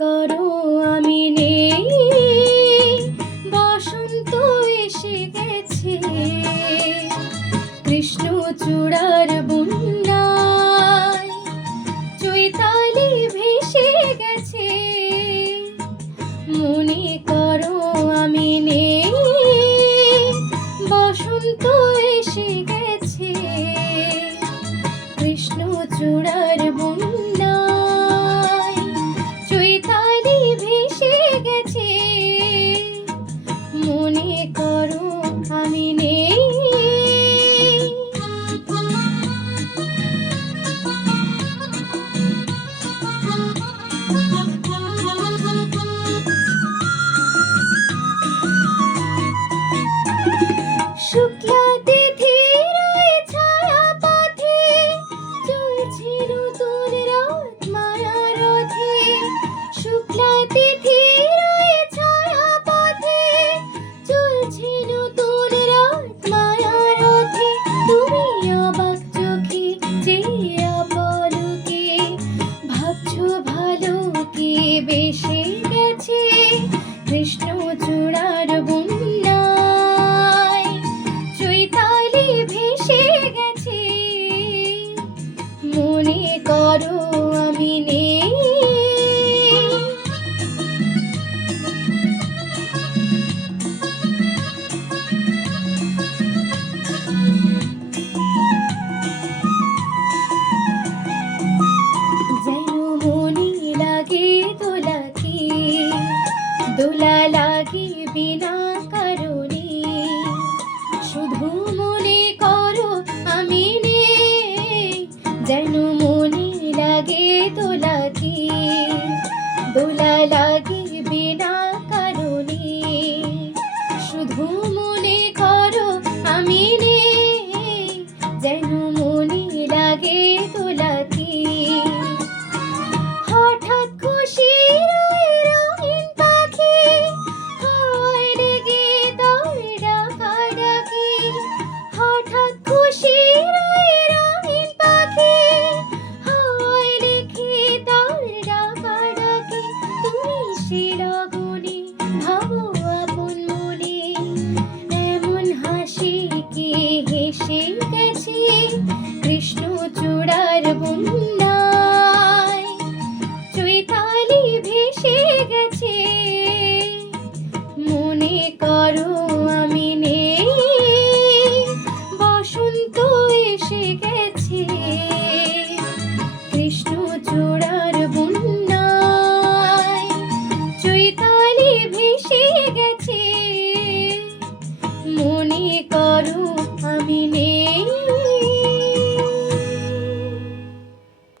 করো আমি নেই, বসন্ত এসে গেছে, কৃষ্ণচূড়ার বন্যায় চৈতালি ভেসে গেছে। মনে করো আমি নেই, বসন্ত এসে গেছে, কৃষ্ণচূড়ার বন্যায় চৈতালি ভেসে গেছে। মনে করো আমি নেই। শুক্লা তিথির ওই ছায়া পথে চলছে নতুন রাত মায়া রথে। শুক্লা তিথির ওই ছায়া পথে চলছে নতুন রাত মায়া রথে। তুমি অবাক চোখে চেয়ে পলকে ভাবছো ভালো কে বেসে গেছে, কৃষ্ণচূড়ার বন্যায় চৈতালি ভেসে গেছে। মনে করো আমি নেই। যেন মনে লাগে দোলাকে, দোলা লাগে বিনা